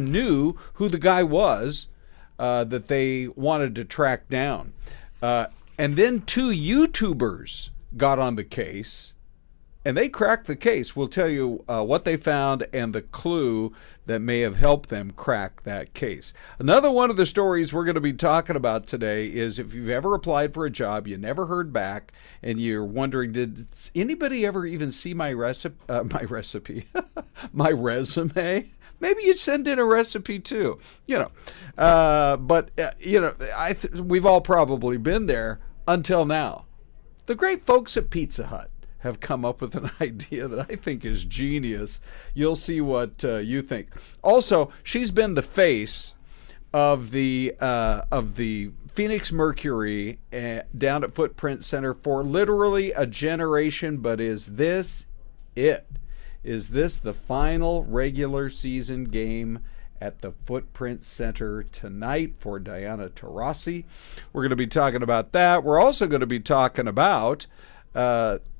knew who the guy was that they wanted to track down. And then 2 YouTubers got on the case, and they cracked the case. We'll tell you what they found and the clue that may have helped them crack that case. Another one of the stories we're going to be talking about today is if you've ever applied for a job, you never heard back, and you're wondering, did anybody ever even see my my resume? Maybe you'd send in a recipe too, we've all probably been there until now. The great folks at Pizza Hut have come up with an idea that I think is genius. You'll see what you think. Also, she's been the face of the Phoenix Mercury down at Footprint Center for literally a generation. But is this it? Is this the final regular season game at the Footprint Center tonight for Diana Taurasi? We're going to be talking about that. We're also going to be talking about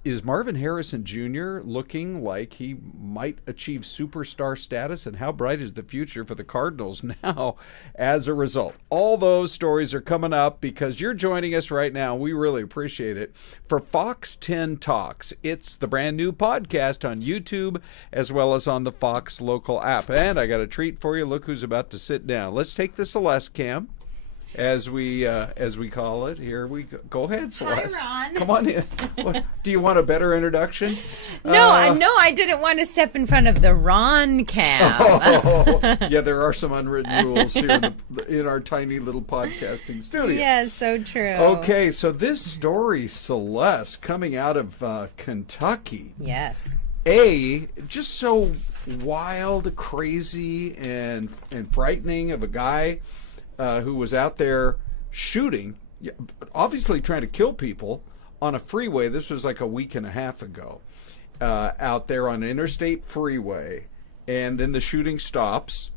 is Marvin Harrison Jr. looking like he might achieve superstar status, and how bright is the future for the Cardinals now as a result? All those stories are coming up because you're joining us right now. We really appreciate it. For Fox 10 Talks, it's the brand new podcast on YouTube as well as on the Fox local app. And I got a treat for you. Look who's about to sit down. Let's take the Celeste cam, as we call it. Here we go. Go ahead, Celeste. Hi, Ron. Come on in. What, do you want a better introduction? No, I didn't want to step in front of the Ron cam. Yeah, there are some unwritten rules here in our tiny little podcasting studio. Yes, so true. Okay, so this story, Celeste, coming out of Kentucky. Yes. Just so wild, crazy, and frightening of a guy who was out there shooting, obviously trying to kill people on a freeway. This was like a week and a half ago, out there on an interstate freeway. And then the shooting stops,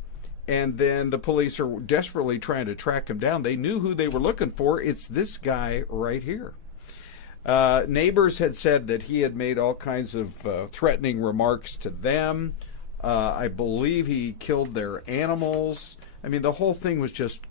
and then the police are desperately trying to track him down. They knew who they were looking for. It's this guy right here. Neighbors had said that he had made all kinds of threatening remarks to them. I believe he killed their animals. I mean, the whole thing was just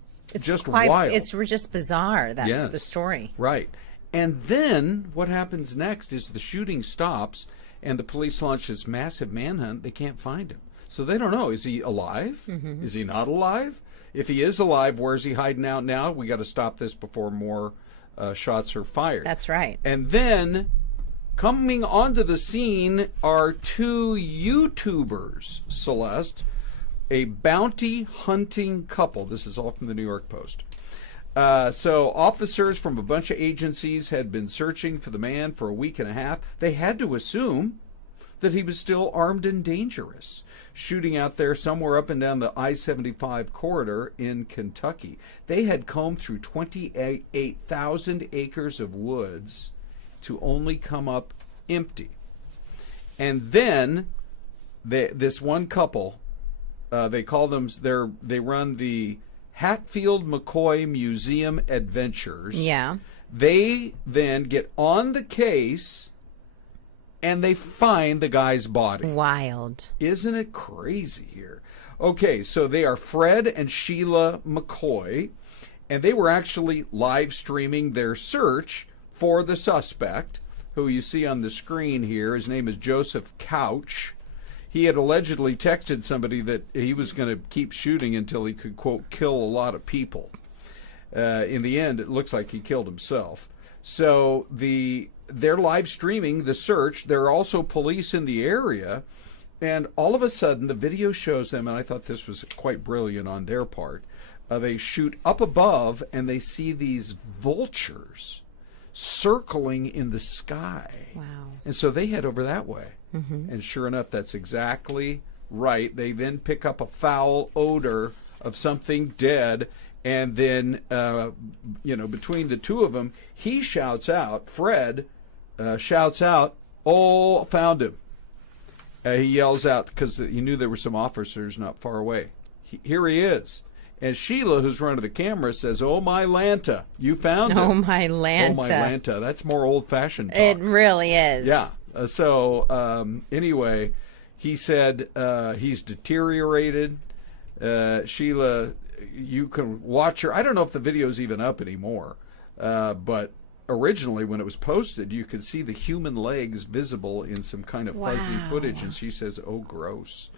wild. It's just bizarre. That's the story. Right. And then what happens next is the shooting stops, and the police launch this massive manhunt. They can't find him. So they don't know. Is he alive? Mm-hmm. Is he not alive? If he is alive, where's he hiding out now? We got to stop this before more shots are fired. That's right. And then coming onto the scene are 2 YouTubers, Celeste, a bounty hunting couple. This is all from the New York Post. So officers from a bunch of agencies had been searching for the man for a week and a half. They had to assume that he was still armed and dangerous, shooting out there somewhere up and down the I-75 corridor in Kentucky. They had combed through 28,000 acres of woods to only come up empty. And then this one couple, they call them, they run the Hatfield McCoy Museum Adventures. Yeah. They then get on the case and they find the guy's body. Wild. Isn't it crazy here? Okay, so they are Fred and Sheila McCoy, and they were actually live streaming their search for the suspect, who you see on the screen here. His name is Joseph Couch. He had allegedly texted somebody that he was going to keep shooting until he could, quote, kill a lot of people. In the end, it looks like he killed himself. So they're live streaming the search. There are also police in the area. And all of a sudden, the video shows them, and I thought this was quite brilliant on their part. They shoot up above, and they see these vultures circling in the sky. Wow. And so they head over that way. Mm-hmm. And sure enough, that's exactly right. They then pick up a foul odor of something dead. And then, between the two of them, he shouts out, Fred shouts out, "Oh, found him." He yells out because he knew there were some officers not far away. Here he is. And Sheila, who's running the camera, says, "Oh, my Lanta, you found him." Oh, my Lanta. Oh, my Lanta. That's more old-fashioned talk. It really is. Yeah. Anyway, he said he's deteriorated. Sheila, you can watch her. I don't know if the video's even up anymore, but originally when it was posted, you could see the human legs visible in some kind of fuzzy footage, and she says, "Oh, gross."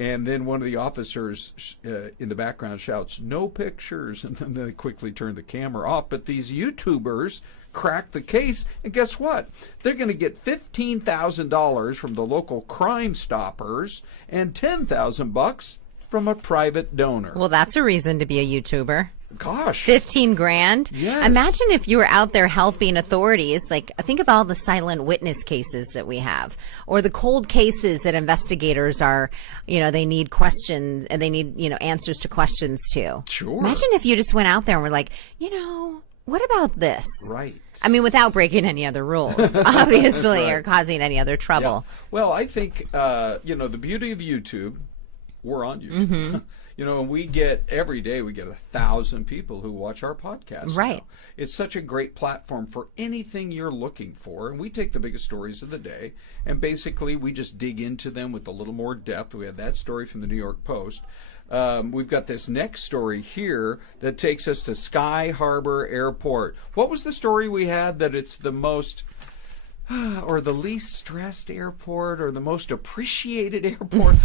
And then one of the officers in the background shouts, "No pictures," and then they quickly turn the camera off. But these YouTubers crack the case, and guess what? They're going to get $15,000 from the local Crime Stoppers and $10,000 from a private donor. Well, that's a reason to be a YouTuber. Gosh. 15 grand? Yes. Imagine if you were out there helping authorities. Like, think of all the silent witness cases that we have, or the cold cases that investigators are, they need questions, and they need, answers to questions to. Sure. Imagine if you just went out there and were like, what about this? Right. I mean, without breaking any other rules, obviously, Right. or causing any other trouble. Yeah. Well, I think, the beauty of YouTube, we're on YouTube. Mm-hmm. And we get, every day, we get 1,000 people who watch our podcast. Right. Now. It's such a great platform for anything you're looking for. And we take the biggest stories of the day, and basically we just dig into them with a little more depth. We had that story from the New York Post. We've got this next story here that takes us to Sky Harbor Airport. What was the story we had, that it's the most... or the least stressed airport, or the most appreciated airport?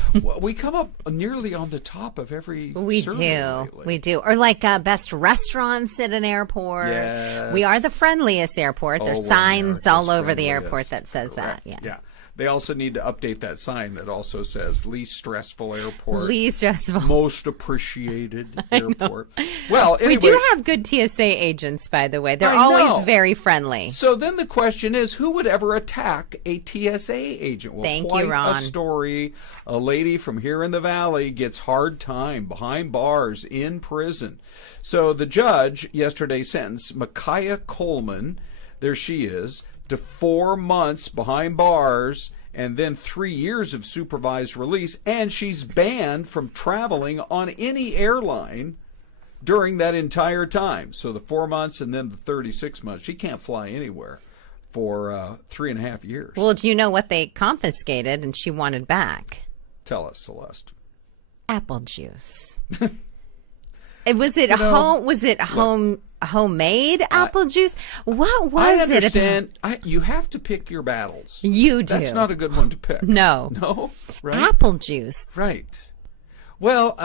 We come up nearly on the top of every survey lately. We do. Or like best restaurants at an airport. Yes. We are the friendliest airport. There's signs all over the friendliest. airport that says Correct. that. Yeah. They also need to update that sign that also says least stressful airport. Least stressful. Most appreciated airport. Well, anyway, We do have good TSA agents, by the way. They're I know. always very friendly. So then the question is, who would ever attack a TSA agent? Well, Thank quite you, Ron. a story. A lady from here in the Valley gets hard time behind bars in prison. So the judge yesterday sentenced Micaiah Coleman, there she is, to 4 months behind bars and then 3 years of supervised release, and she's banned from traveling on any airline during that entire time. So the 4 months and then the 36 months. She can't fly anywhere for 3.5 years. Well, do you know what they confiscated and she wanted back? Tell us, Celeste. Apple juice. Was it homemade apple juice? What was I it? understand. You have to pick your battles. You do. That's not a good one to pick. No. No? Right? Apple juice. Right. Well,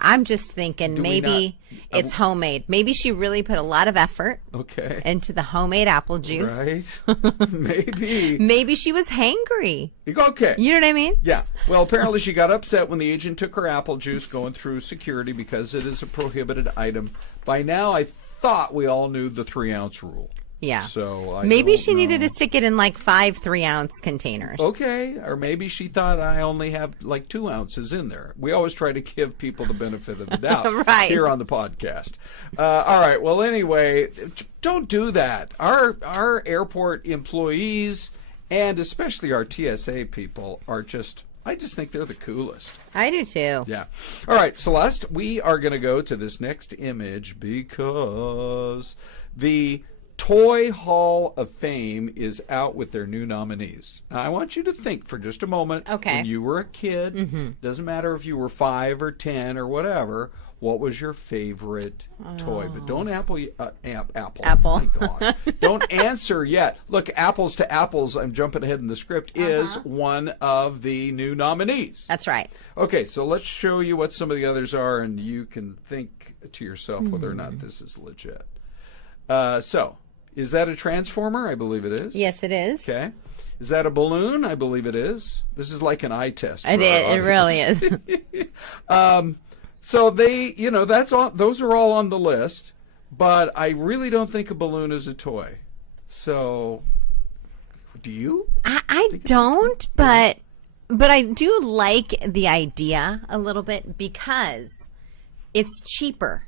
I'm just thinking Do we maybe it's homemade. Maybe she really put a lot of effort okay. into the homemade apple juice. Right. Maybe. Maybe she was hangry. Okay. You know what I mean? Yeah. Well, apparently she got upset when the agent took her apple juice going through security because it is a prohibited item. By now, I thought we all knew the 3-ounce rule. Yeah. So maybe don't she needed know. to stick it in like 5 3-ounce containers. Okay. Or maybe she thought I only have like 2 ounces in there. We always try to give people the benefit of the doubt Right. here on the podcast. All right. Well, anyway, don't do that. Our airport employees, and especially our TSA people, are just... I just think they're the coolest. I do too. Yeah. All right, Celeste, we are going to go to this next image because the Toy Hall of Fame is out with their new nominees. Now, I want you to think for just a moment. Okay. When you were a kid, doesn't matter if you were 5 or 10 or whatever, what was your favorite toy? But don't apple. Apple. My gosh. Don't answer yet. Look, Apples to Apples, I'm jumping ahead in the script, is one of the new nominees. That's right. Okay, so let's show you what some of the others are, and you can think to yourself whether or not this is legit. So, is that a transformer? I believe it is. Yes, it is. Okay. Is that a balloon? I believe it is. This is like an eye test. It is. It really is. So they, that's all. Those are all on the list, but I really don't think a balloon is a toy. So, do you? I don't, but I do like the idea a little bit because it's cheaper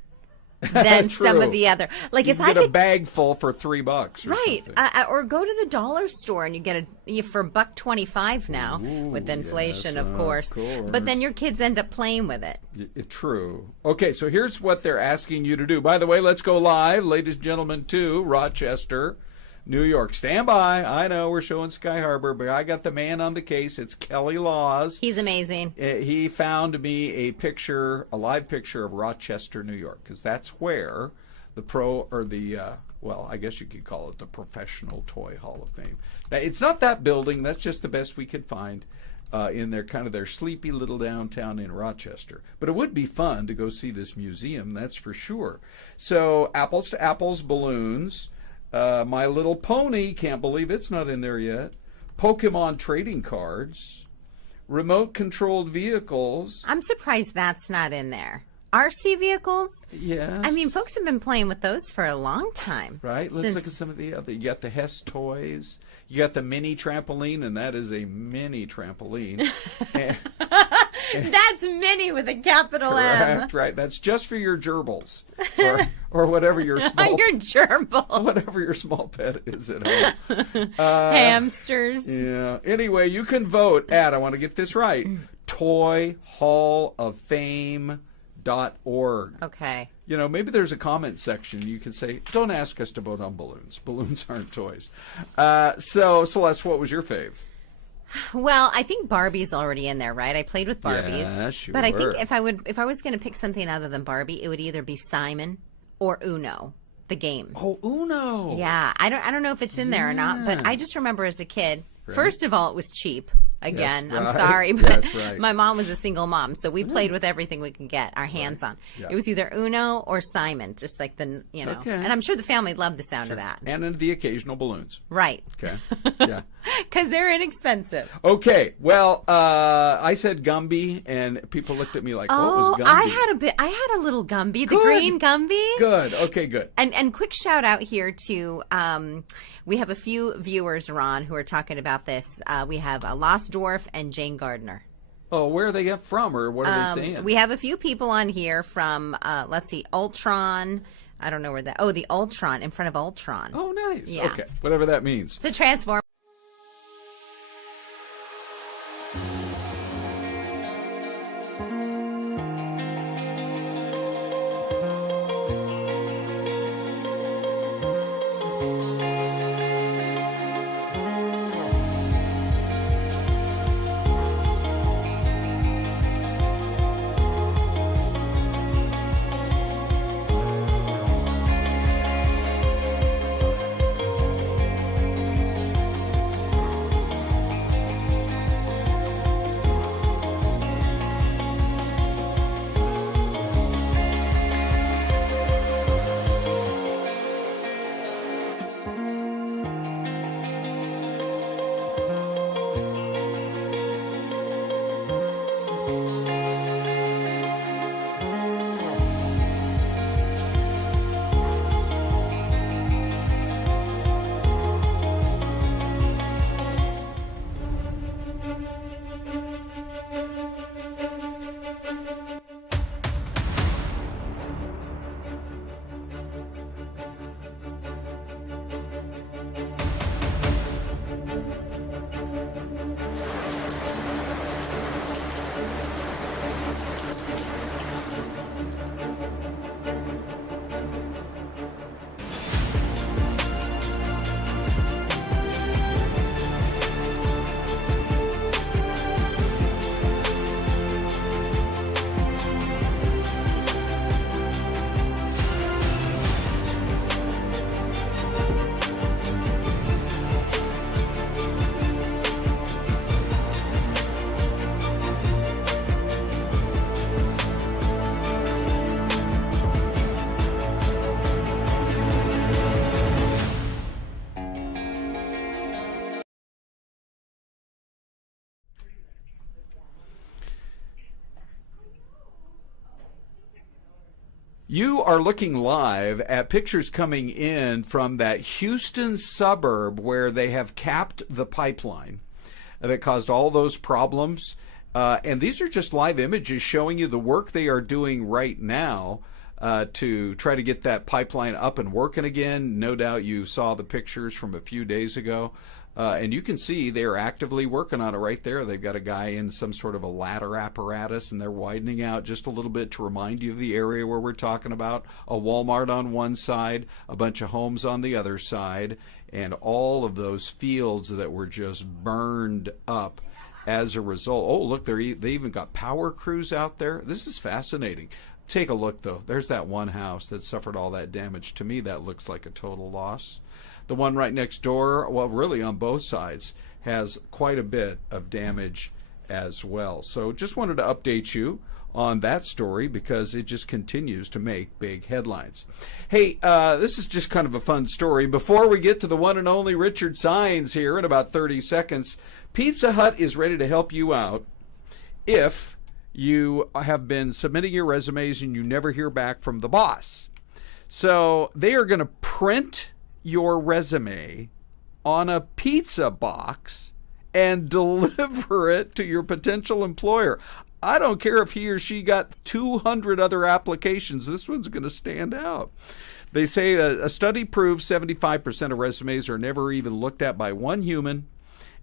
than some of the other. Like You if can I get a could, bag full for $3 or right, something. or go to the dollar store and you get for $1.25 now with inflation, yes, of course. But then your kids end up playing with it. True. Okay, so here's what they're asking you to do. By the way, let's go live, ladies and gentlemen, to Rochester. New York. Stand by. I know we're showing Sky Harbor, but I got the man on the case. It's Kelly Laws. He's amazing. He found me a live picture of Rochester, New York, because that's where well, I guess you could call it the Professional Toy Hall of Fame. Now, it's not that building. That's just the best we could find in their sleepy little downtown in Rochester. But it would be fun to go see this museum, that's for sure. So, Apples to Apples balloons, My Little Pony, can't believe it's not in there yet, Pokemon trading cards, remote-controlled vehicles. I'm surprised that's not in there. RC vehicles? Yes. I mean, folks have been playing with those for a long time. Right? Let's look at some of the other. You got the Hess toys. You got the mini trampoline, and that is a mini trampoline. That's mini with a capital Correct, M. right. That's just for your gerbils or whatever your small Your gerbils. whatever your small pet is at home. Hamsters. Yeah. Anyway, you can vote at, I want to get this right, toyhalloffame.org. Okay. You know, maybe there's a comment section. You can say, don't ask us to vote on balloons. Balloons aren't toys. So, Celeste, what was your fave? Well, I think Barbie's already in there, right? I played with Barbies. Yeah, sure. But I think if I was going to pick something other than Barbie, it would either be Simon or Uno, the game. Oh, Uno. Yeah, I don't know if it's in there or not, but I just remember as a kid, first of all, it was cheap. Again, Yes, I'm right. sorry, but Yes, right. my mom was a single mom, so we played with everything we could get our hands on. Yeah. It was either Uno or Simon, just like Okay. and I'm sure the family loved the sound of that. And in the occasional balloons. Right. Okay. Yeah. Because they're inexpensive. Okay. Well, I said Gumby, and people looked at me like, what was Gumby? I had a little Gumby, the green Gumby. Good. Okay, good. And quick shout out here to we have a few viewers, Ron, who are talking about this. We have Lost Dwarf and Jane Gardner. Oh, where are they from, or what are they saying? We have a few people on here from, let's see, Ultron. I don't know where that. Oh, the Ultron, in front of Ultron. Oh, nice. Yeah. Okay. Whatever that means. The Transform. You are looking live at pictures coming in from that Houston suburb where they have capped the pipeline that caused all those problems. And these are just live images showing you the work they are doing right now to try to get that pipeline up and working again. No doubt you saw the pictures from a few days ago. And you can see they're actively working on it right there. They've got a guy in some sort of a ladder apparatus, and they're widening out just a little bit to remind you of the area where we're talking about. A Walmart on one side, a bunch of homes on the other side, and all of those fields that were just burned up as a result. Oh, look, they even got power crews out there. This is fascinating. Take a look, though. There's that one house that suffered all that damage. To me, that looks like a total loss. The one right next door, well, really on both sides, has quite a bit of damage as well. So just wanted to update you on that story because it just continues to make big headlines. Hey, this is just kind of a fun story. Before we get to the one and only Richard Sines here in about 30 seconds, Pizza Hut is ready to help you out if you have been submitting your resumes and you never hear back from the boss. So they are going to print your resume on a pizza box and deliver it to your potential employer. I don't care if he or she got 200 other applications. This one's going to stand out. They say a study proves 75% of resumes are never even looked at by one human.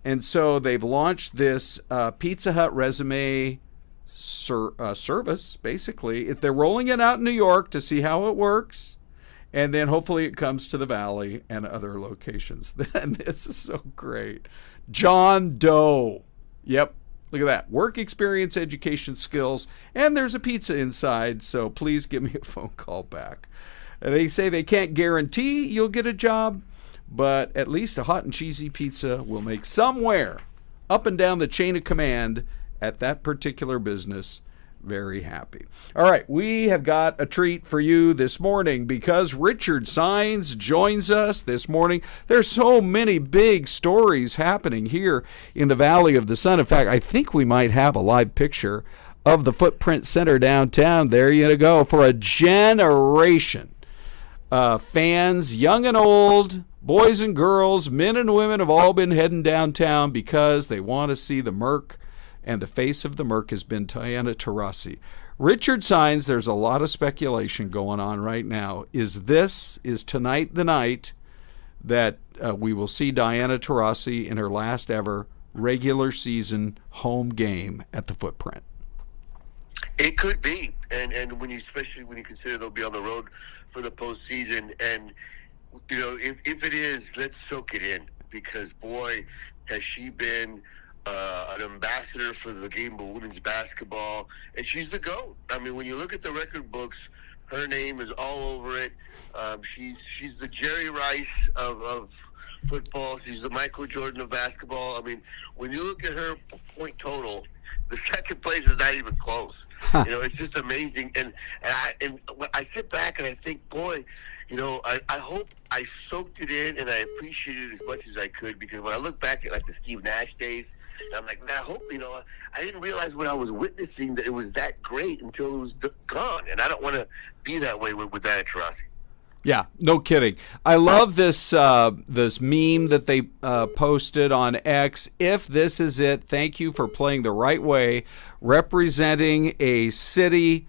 And so they've launched this Pizza Hut resume service, basically. They're rolling it out in New York to see how it works. And then hopefully it comes to the Valley and other locations. Then this is so great. John Doe. Yep. Look at that. Work experience, education skills, and there's a pizza inside, so please give me a phone call back. They say they can't guarantee you'll get a job, but at least a hot and cheesy pizza will make somewhere up and down the chain of command at that particular business very happy. All right, we have got a treat for you this morning because Richard Sines joins us this morning. There's so many big stories happening here in the Valley of the Sun. In fact, I think we might have a live picture of the Footprint Center downtown. There you go. For a generation, fans, young and old, boys and girls, men and women have all been heading downtown because they want to see the Merc. And the face of the Merc has been Diana Taurasi. Richard Sines, there's a lot of speculation going on right now. Is tonight the night that we will see Diana Taurasi in her last ever regular season home game at the Footprint? It could be. And especially when you consider they'll be on the road for the postseason. And, you know, if it is, let's soak it in. Because, boy, has she been an ambassador for the game of women's basketball, and she's the GOAT. I mean, when you look at the record books, her name is all over it. She's the Jerry Rice of football. She's the Michael Jordan of basketball. I mean, when you look at her point total, the second place is not even close. Huh. You know, it's just amazing. And I sit back and I think, boy, you know, I hope I soaked it in and I appreciated it as much as I could, because when I look back at like the Steve Nash days, I'm like, man, I hope, you know, I didn't realize what I was witnessing that it was that great until it was gone. And I don't want to be that way with Diana Taurasi. Yeah, no kidding. I love this this meme that they posted on X. If this is it, thank you for playing the right way, representing a city,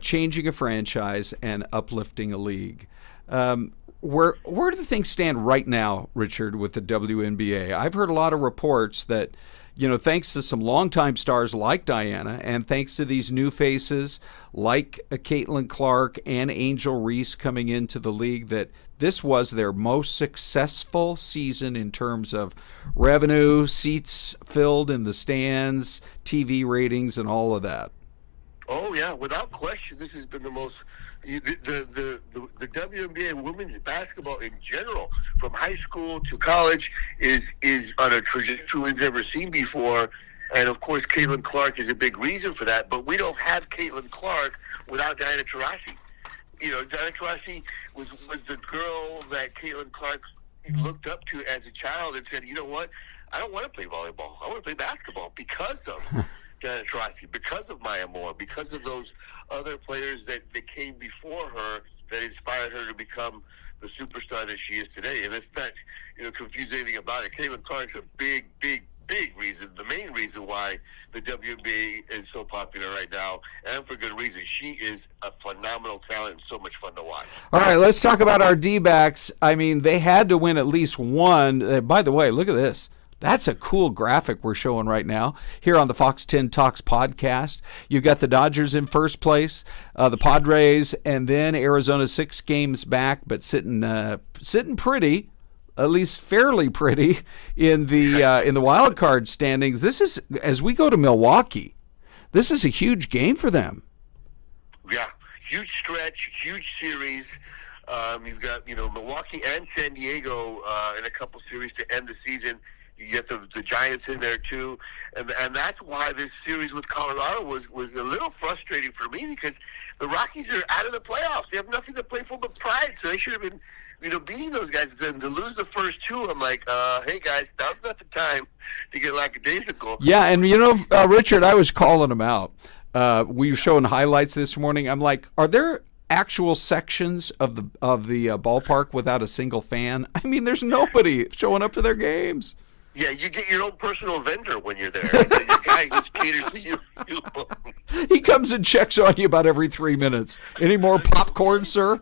changing a franchise, and uplifting a league. Where do things stand right now, Richard, with the WNBA? I've heard a lot of reports that, you know, thanks to some longtime stars like Diana and thanks to these new faces like Caitlin Clark and Angel Reese coming into the league, that this was their most successful season in terms of revenue, seats filled in the stands, TV ratings, and all of that. Oh, yeah, without question, this has been the most... The WNBA and women's basketball in general, from high school to college, is on a trajectory we've never seen before. And, of course, Caitlin Clark is a big reason for that. But we don't have Caitlin Clark without Diana Taurasi. You know, Diana Taurasi was the girl that Caitlin Clark looked up to as a child and said, you know what, I don't want to play volleyball. I want to play basketball because of Diana Taurasi, because of Maya Moore, because of those other players that came before her that inspired her to become the superstar that she is today. And let's not, you know, confuse anything about it. Caitlin Clark's a big, big, big reason, the main reason why the WNBA is so popular right now, and for good reason. She is a phenomenal talent and so much fun to watch. All right, let's talk about our D-backs. I mean, they had to win at least one. By the way, look at this. That's a cool graphic we're showing right now here on the Fox 10 Talks podcast. You've got the Dodgers in first place, the Padres, and then Arizona 6 games back, but sitting pretty, at least fairly pretty, in the wild card standings. This is, as we go to Milwaukee, this is a huge game for them. Yeah, huge stretch, huge series. You've got Milwaukee and San Diego in a couple series to end the season. You get the Giants in there too, and that's why this series with Colorado was a little frustrating for me, because the Rockies are out of the playoffs. They have nothing to play for but pride, so they should have been beating those guys. And to lose the first two, I'm like, hey guys, now's not the time to get lackadaisical. Yeah, and Richard, I was calling them out. We were showing highlights this morning. I'm like, are there actual sections of the ballpark without a single fan? I mean, there's nobody showing up to their games. Yeah, you get your own personal vendor when you're there. The guy just caters to you. He comes and checks on you about every 3 minutes. Any more popcorn, sir?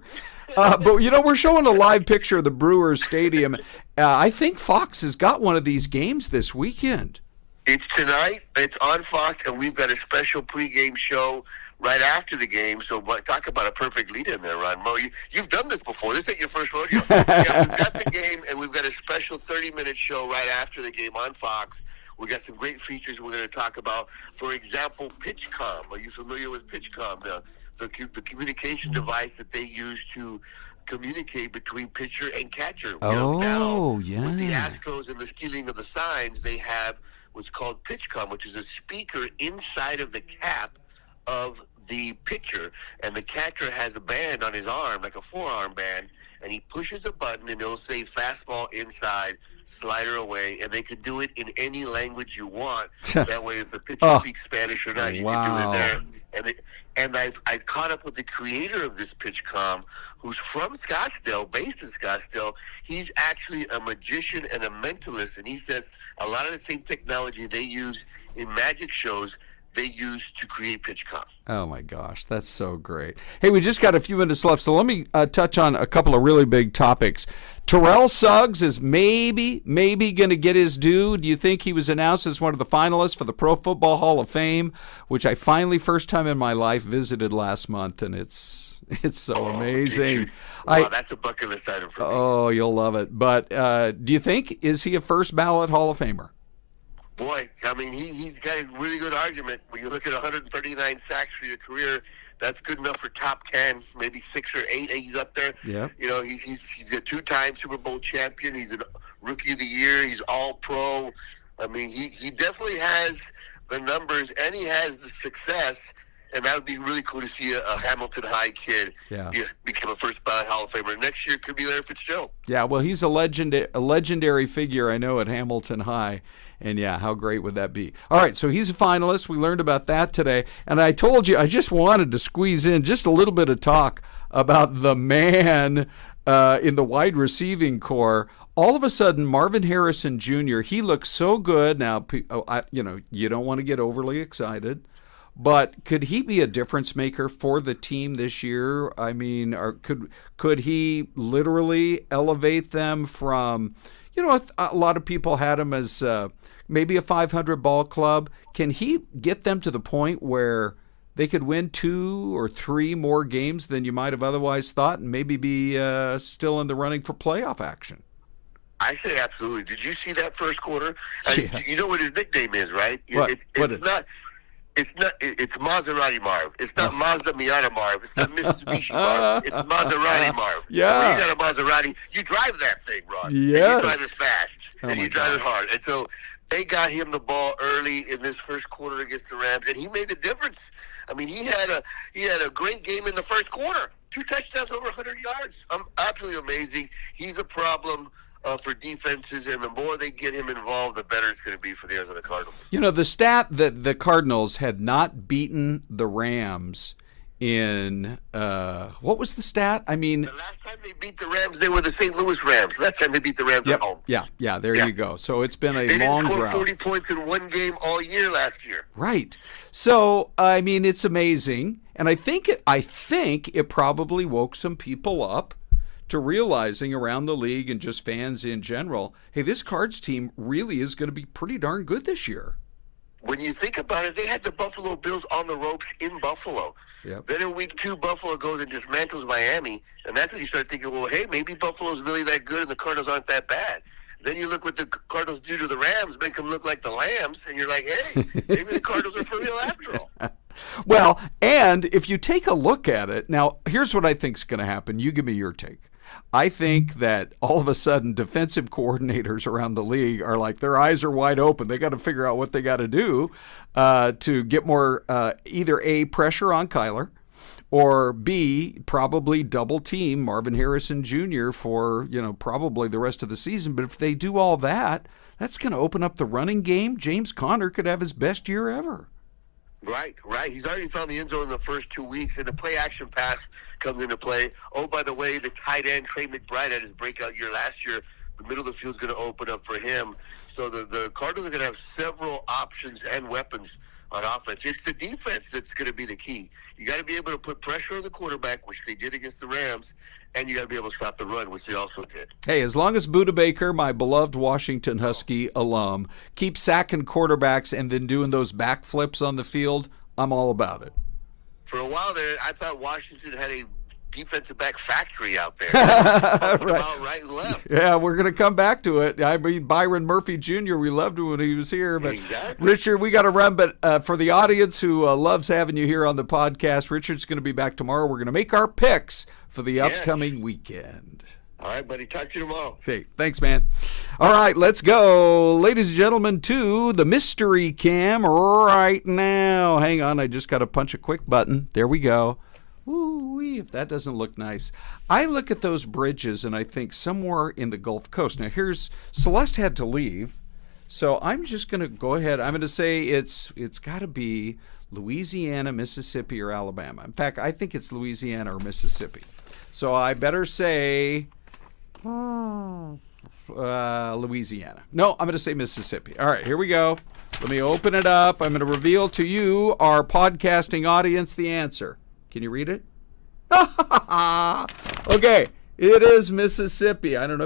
But, we're showing a live picture of the Brewers Stadium. I think Fox has got one of these games this weekend. It's tonight. It's on Fox, and we've got a special pregame show right after the game. So talk about a perfect lead in there, Ron. Mo, you've done this before. This ain't your first rodeo. Yeah, we've got the game, and we've got a special 30-minute show right after the game on Fox. We got some great features we're going to talk about. For example, PitchCom. Are you familiar with PitchCom? The communication device that they use to communicate between pitcher and catcher. Now, yeah. With the Astros and the stealing of the signs, they have what's called PitchCom, which is a speaker inside of the cap of the pitcher, and the catcher has a band on his arm, like a forearm band, and he pushes a button and it'll say fastball inside, slider away, and they can do it in any language you want. That way, if the pitcher speaks Spanish or not, you can do it there. And I've caught up with the creator of this PitchCom, who's from Scottsdale, based in Scottsdale. He's actually a magician and a mentalist, and he says a lot of the same technology they use in magic shows, they use to create PitchCom. Oh, my gosh. That's so great. Hey, we just got a few minutes left, so let me touch on a couple of really big topics. Terrell Suggs is maybe going to get his due. Do you think he was announced as one of the finalists for the Pro Football Hall of Fame, which I finally, first time in my life, visited last month, and it's so amazing. Wow, that's a bucket list item for me. Oh, you'll love it. But do you think, is he a first ballot Hall of Famer? Boy, I mean, he's got a really good argument. When you look at 139 sacks for your career, that's good enough for top 10, maybe 6 or 8. He's up there. Yeah. He's a 2-time Super Bowl champion. He's a Rookie of the Year. He's All-Pro. I mean, he definitely has the numbers, and he has the success. And that would be really cool to see a Hamilton High kid become a first ballot Hall of Famer. Next year could be Larry Fitzgerald. Yeah, well, he's a legendary figure, I know, at Hamilton High. And, yeah, how great would that be? All right, so he's a finalist. We learned about that today. And I told you I just wanted to squeeze in just a little bit of talk about the man in the wide receiving core. All of a sudden, Marvin Harrison Jr., he looks so good. Now, you don't want to get overly excited. But could he be a difference maker for the team this year? I mean, or could he literally elevate them from, a lot of people had him as maybe a 500 ball club. Can he get them to the point where they could win 2 or 3 more games than you might have otherwise thought and maybe be still in the running for playoff action? I say absolutely. Did you see that first quarter? Yes. You know what his nickname is, right? What? It's Maserati Marv. It's not Mazda Miata Marv. It's not Mitsubishi Marv. It's Maserati Marv. Yeah. When you got a Maserati, you drive that thing, Ron. Yes. And you drive it fast. And you drive it gosh. hard. And so they got him the ball early in this first quarter against the Rams, and he made the difference. I mean, he had a great game in the first quarter. 2 touchdowns over 100 yards. Absolutely amazing. He's a problem for defenses, and the more they get him involved, the better it's going to be for the Arizona Cardinals. The stat that the Cardinals had not beaten the Rams in what was the stat? I mean, The last time they beat the Rams, they were the St. Louis Rams. Last time they beat the Rams at home. yeah. There you go. So it's been a They long didn't score drought. 40 points in one game all year last year. Right. So I mean, it's amazing, and I think it probably woke some people up to realizing around the league and just fans in general, hey, this Cards team really is going to be pretty darn good this year. When you think about it, they had the Buffalo Bills on the ropes in Buffalo. Yep. Then in week 2, Buffalo goes and dismantles Miami, and that's when you start thinking, well, hey, maybe Buffalo's really that good and the Cardinals aren't that bad. Then you look what the Cardinals do to the Rams, make them look like the Lambs, and you're like, hey, maybe the Cardinals are for real after all. Well, and if you take a look at it, now here's what I think is going to happen. You give me your take. I think that all of a sudden defensive coordinators around the league are like, their eyes are wide open. They got to figure out what they got to do to get more either A, pressure on Kyler, or B, probably double team Marvin Harrison Jr. for, probably the rest of the season. But if they do all that, that's going to open up the running game. James Conner could have his best year ever. Right. He's already found the end zone in the first 2 weeks, and the play-action pass comes into play. Oh, by the way, the tight end, Trey McBride, had his breakout year last year. The middle of the field's going to open up for him. So the Cardinals are going to have several options and weapons on offense. It's the defense that's going to be the key. You got to be able to put pressure on the quarterback, which they did against the Rams, and you got to be able to stop the run, which they also did. Hey, as long as Buda Baker, my beloved Washington Husky alum, keeps sacking quarterbacks and then doing those backflips on the field, I'm all about it. For a while there, I thought Washington had a defensive back factory out there. Right and left. Yeah, we're going to come back to it. I mean, Byron Murphy Jr., we loved him when he was here. But Exactly. Richard, we got to run. But for the audience who loves having you here on the podcast, Richard's going to be back tomorrow. We're going to make our picks for the upcoming weekend. All right, buddy. Talk to you tomorrow. Okay, thanks, man. All right, let's go, ladies and gentlemen, to the mystery cam right now. Hang on, I just got to punch a quick button. There we go. Ooh-wee, if that doesn't look nice. I look at those bridges and I think somewhere in the Gulf Coast. Now, here's Syleste had to leave, so I'm just going to go ahead. I'm going to say it's got to be Louisiana, Mississippi, or Alabama. In fact, I think it's Louisiana or Mississippi. So I better say Louisiana. No, I'm going to say Mississippi. All right, here we go. Let me open it up. I'm going to reveal to you, our podcasting audience, the answer. Can you read it? Okay, it is Mississippi. I don't know